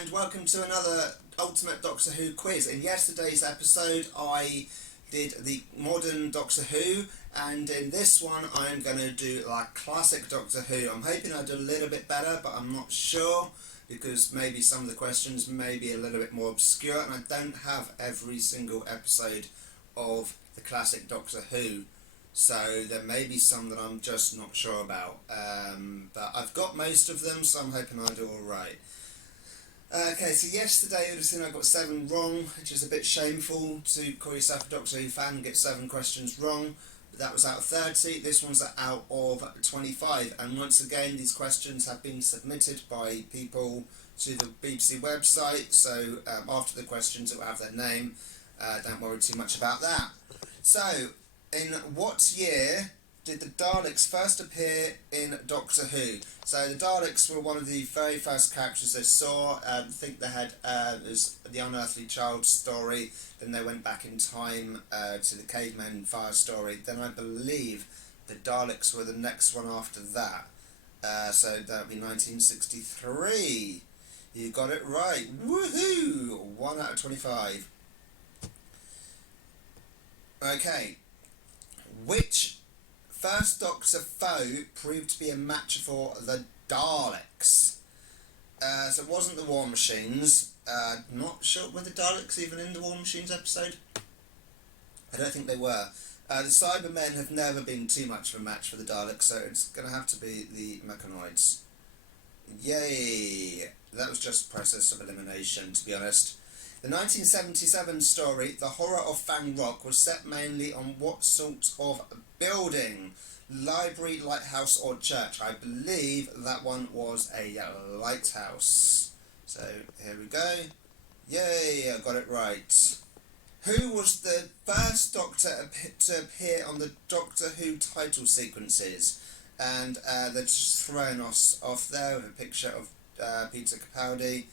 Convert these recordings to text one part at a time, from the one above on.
and welcome to another Ultimate Doctor Who quiz. In yesterday's episode I did the modern Doctor Who, and in this one I'm going to do like classic Doctor Who. I'm hoping I do a little bit better, but I'm not sure because maybe some of the questions may be a little bit more obscure and I don't have every single episode of the classic Doctor Who. So there may be some that I'm just not sure about, but I've got most of them, so I'm hoping I do alright. Okay, so yesterday I got 7 wrong, which is a bit shameful to call yourself a Doctor Who fan and get 7 questions wrong. But that was out of 30, this one's out of 25, and once again these questions have been submitted by people to the BBC website, so after the questions it will have their name, don't worry too much about that. So, in what year did the Daleks first appear in Doctor Who? So the Daleks were one of the very first characters they saw. I think they had it was the Unearthly Child story, then they went back in time to the Caveman Fire story, then I believe the Daleks were the next one after that. So that would be 1963. You got it right. Woohoo! 1 out of 25. Okay. Which First Doctor foe proved to be a match for the Daleks? So it wasn't the War Machines. Not sure, were the Daleks even in the War Machines episode? I don't think they were. The Cybermen have never been too much of a match for the Daleks, so it's going to have to be the Mechanoids. Yay! That was just a process of elimination, to be honest. The 1977 story, The Horror of Fang Rock, was set mainly on what sort of building? Library, lighthouse or church? I believe that one was a lighthouse. So here we go. Yay, I got it right. Who was the first Doctor to appear on the Doctor Who title sequences? And they're just throwing us off there with a picture of Peter Capaldi.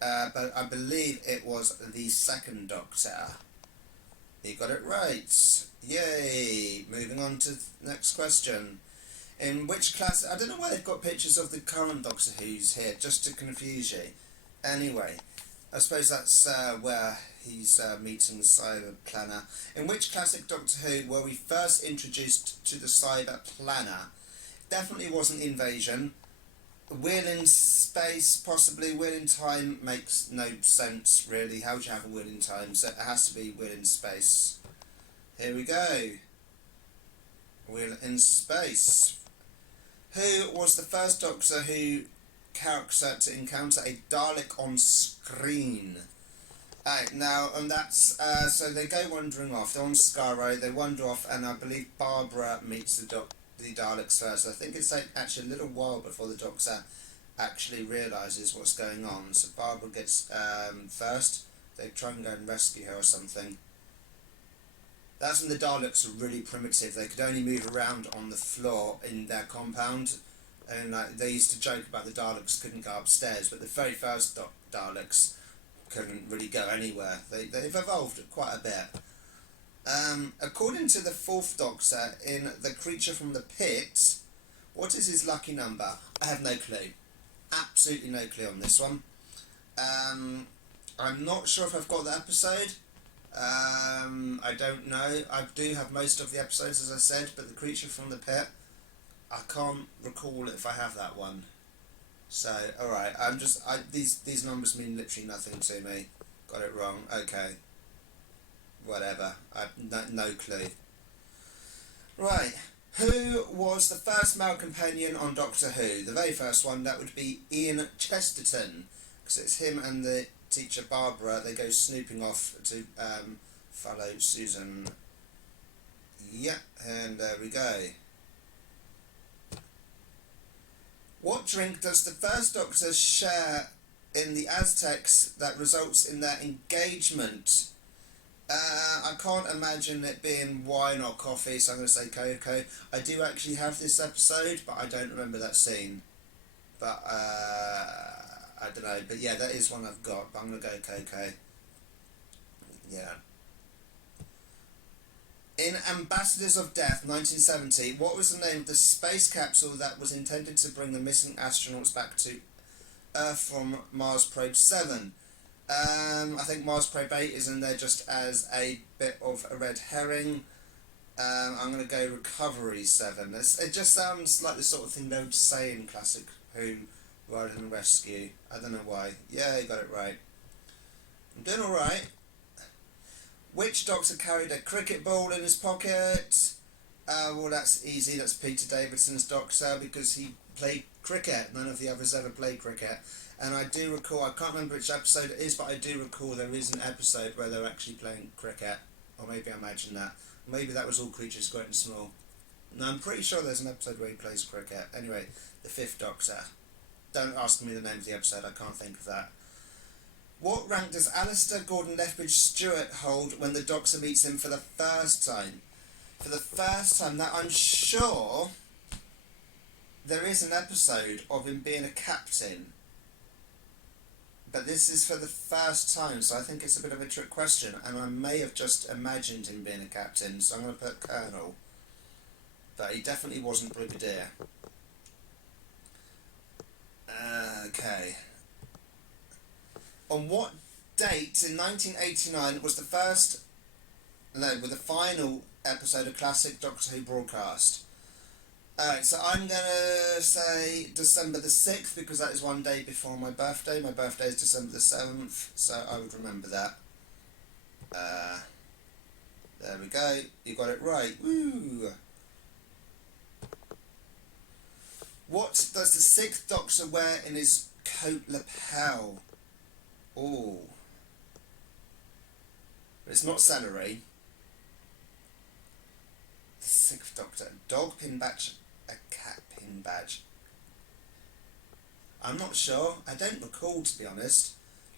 But I believe it was the second Doctor. You got it right. Yay! Moving on to the next question. In which class... I don't know why they've got pictures of the current Doctor Who's here, just to confuse you. Anyway, I suppose that's where he's meeting the Cyber Planner. In which classic Doctor Who were we first introduced to the Cyber Planner? Definitely wasn't Invasion. Wheel in space, possibly. Wheel in time makes no sense, really. How would you have a wheel in time? So it has to be wheel in space. Here we go. Wheel in space. Who was the first Doctor Who character to encounter a Dalek on screen? Now, and that's, so they go wandering off. They're on Skaro, they wander off, and I believe Barbara meets the Daleks first. I think it's actually a little while before the Doctor actually realises what's going on. So Barbara gets first. They try and go and rescue her or something. That's when the Daleks were really primitive. They could only move around on the floor in their compound, and they used to joke about the Daleks couldn't go upstairs, but the very first Daleks couldn't really go anywhere. They've evolved quite a bit. According to the 4th Doctor in The Creature from the Pit, what is his lucky number? I have no clue. Absolutely no clue on this one. I'm not sure if I've got the episode. I don't know. I do have most of the episodes, as I said, but The Creature from the Pit, I can't recall if I have that one. So, alright, these numbers mean literally nothing to me. Got it wrong. Okay. Whatever. I've no clue. Right. Who was the first male companion on Doctor Who? The very first one, that would be Ian Chesterton. Because it's him and the teacher Barbara. They go snooping off to follow Susan. Yeah, and there we go. What drink does the first Doctor share in the Aztecs that results in their engagement? I can't imagine it being wine or coffee, so I'm going to say cocoa. I do actually have this episode, but I don't remember that scene. But, I don't know. But yeah, that is one I've got, but I'm going to go cocoa. Yeah. In Ambassadors of Death, 1970, what was the name of the space capsule that was intended to bring the missing astronauts back to Earth from Mars Probe 7. I think Mars Probe 8 is in there just as a bit of a red herring. I'm going to go Recovery 7. It just sounds like the sort of thing they would say in Classic Who rather than Rescue. I don't know why. Yeah, you got it right. I'm doing alright. Which Doctor carried a cricket ball in his pocket? Well, that's easy. That's Peter Davidson's Doctor because he played cricket. None of the others ever played cricket. And I do recall, I can't remember which episode it is, but I do recall there is an episode where they're actually playing cricket. Or maybe I imagined that. Maybe that was All Creatures Great and Small. No, I'm pretty sure there's an episode where he plays cricket. Anyway, the 5th Doctor. Don't ask me the name of the episode, I can't think of that. What rank does Alastair Gordon Lethbridge Stewart hold when the Doctor meets him for the first time? For the first time, now I'm sure there is an episode of him being a captain. But this is for the first time, so I think it's a bit of a trick question, and I may have just imagined him being a captain, so I'm going to put Colonel. But he definitely wasn't Brigadier. Okay. On what date in 1989 was the final episode of Classic Doctor Who broadcast? Alright, so I'm going to say December the 6th because that is one day before my birthday. My birthday is December the 7th, so I would remember that. There we go. You got it right. Woo! What does the 6th Doctor wear in his coat lapel? Oh. It's not celery. The 6th Doctor. Dog pin badge. A cat pin badge. I'm not sure. I don't recall, to be honest.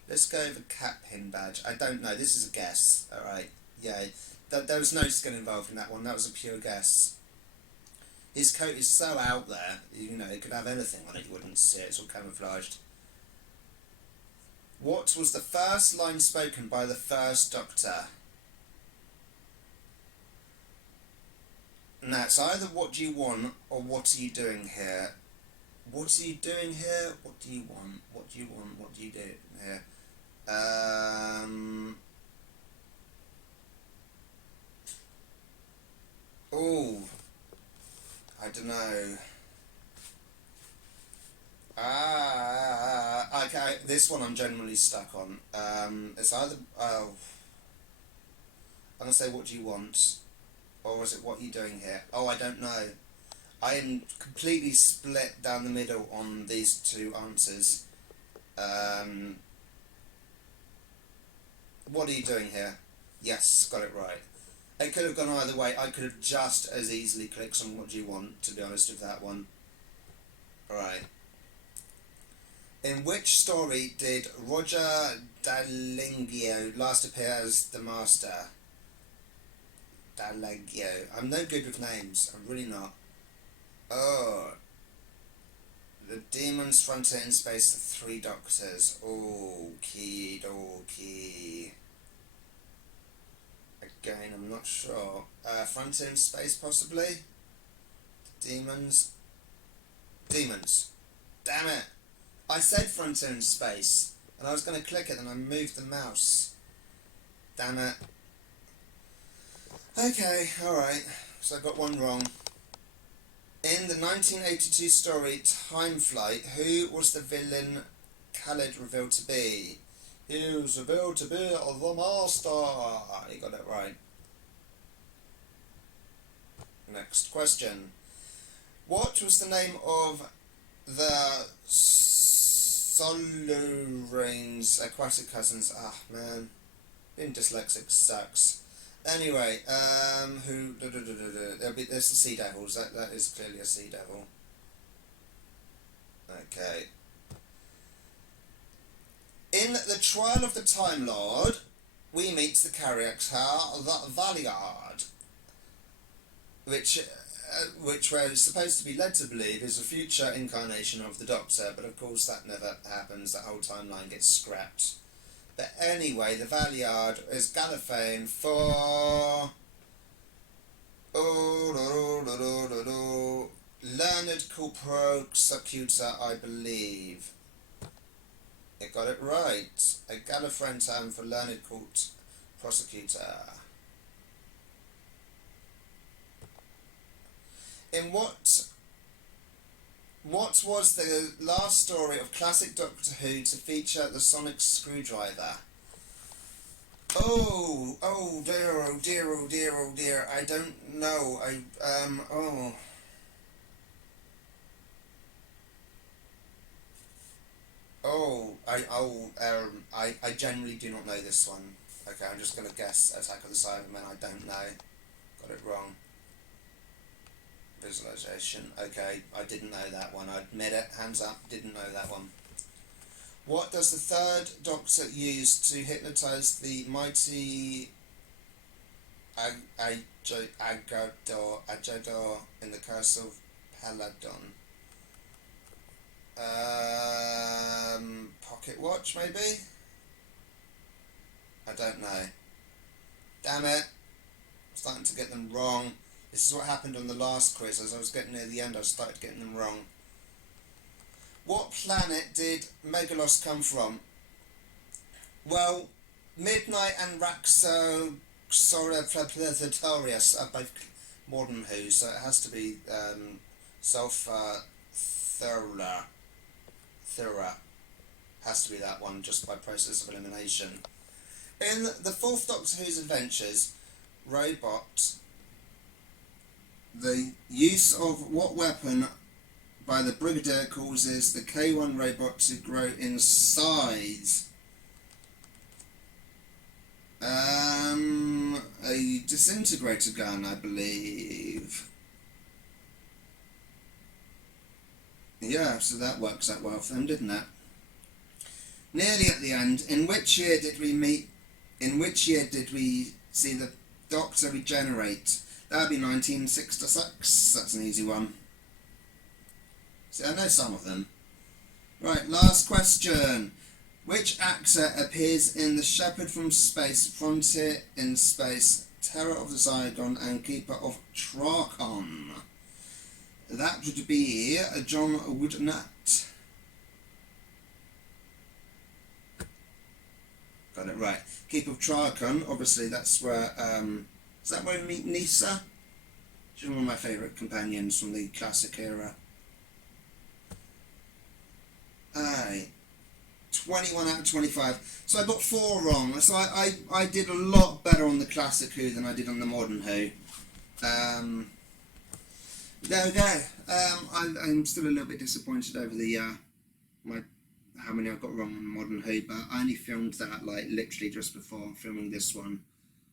Let's go with cat pin badge. I don't know. This is a guess. Alright. Yeah. There was no skin involved in that one. That was a pure guess. His coat is so out there. You know, it could have anything on it. You wouldn't see it. It's all camouflaged. What was the first line spoken by the 1st Doctor? Now, it's either what do you want or what are you doing here? What are you doing here? What do you want? What do you want? What do you do here? Oh, I don't know. Okay, this one I'm generally stuck on. It's either, I'm going to say what do you want? Or is it what are you doing here? Oh, I don't know. I am completely split down the middle on these two answers. What are you doing here? Yes, got it right. It could have gone either way. I could have just as easily clicked on what do you want, to be honest with that one. Alright. In which story did Roger Dalek last appear as the Master? Dalek. I'm no good with names. I'm really not. Oh. The Demons, Frontier in Space, the 3 Doctors. Okie dokie. Again, I'm not sure. Frontier in Space, possibly? Demons. Demons. Damn it! I said Frontier in Space, and I was going to click it, and I moved the mouse. Damn it. Okay, alright. So I got one wrong. In the 1982 story Time Flight, who was the villain Khaled revealed to be? He was revealed to be the Master. You got it right. Next question. What was the name of the Solurain's aquatic cousins? Ah, man. Being dyslexic sucks. Anyway, there's the Sea Devils. That is clearly a Sea Devil. Okay. In the Trial of the Time Lord, we meet the character, the Valeyard, which we're supposed to be led to believe is a future incarnation of the Doctor, but of course that never happens. That whole timeline gets scrapped. But anyway, the Valeyard is Gallifreyan for Learned Corporal Secutor, I believe. It got it right. A Gallifreyan term for learned court prosecutor. In what was the last story of classic Doctor Who to feature the sonic screwdriver? Oh dear, oh dear, oh dear, oh dear. I don't know. I generally do not know this one. Okay, I'm just going to guess Attack of the Cybermen. I don't know. Got it wrong. Visualization. Okay, I didn't know that one. I admit it. Hands up. Didn't know that one. What does the third Doctor use to hypnotise the mighty Ajador in the Curse of Peladon? Pocket watch, maybe? I don't know. Damn it. I'm starting to get them wrong. This is what happened on the last quiz. As I was getting near the end, I started getting them wrong. What planet did Megalos come from? Well, Midnight and Raxosaurus are both modern Who, so it has to be Sulfur Thura. Has to be that one, just by process of elimination. In the fourth Doctor Who's Adventures, Robot, the use of what weapon by the Brigadier causes the K1 robot to grow in size? A disintegrator gun, I believe. Yeah, so that works out well for them, didn't it? Nearly at the end. In which year did we see the Doctor regenerate? That would be 1966. That's an easy one. See, I know some of them. Right, last question. Which actor appears in The Shepherd from Space, Frontier in Space, Terror of the Zygon, and Keeper of Traken? That would be John Woodnut. Got it right. Keeper of Traken, obviously that's where, is that where we meet Nisa? She's one of my favourite companions from the classic era. Aye. 21 out of 25. So I got 4 wrong. So I did a lot better on the classic Who than I did on the modern Who. There we go. I'm still a little bit disappointed over the how many I got wrong on modern Who, but I only filmed that like literally just before filming this one,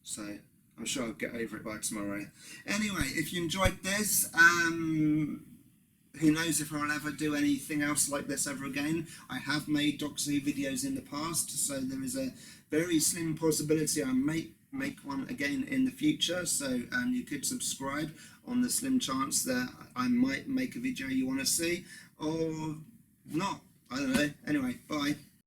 so I'm sure I'll get over it by tomorrow. Anyway, if you enjoyed this, who knows if I'll ever do anything else like this ever again. I have made Doctor Who videos in the past, so there is a very slim possibility I may make one again in the future, so you could subscribe on the slim chance that I might make a video you want to see, or not. I don't know. Anyway, bye.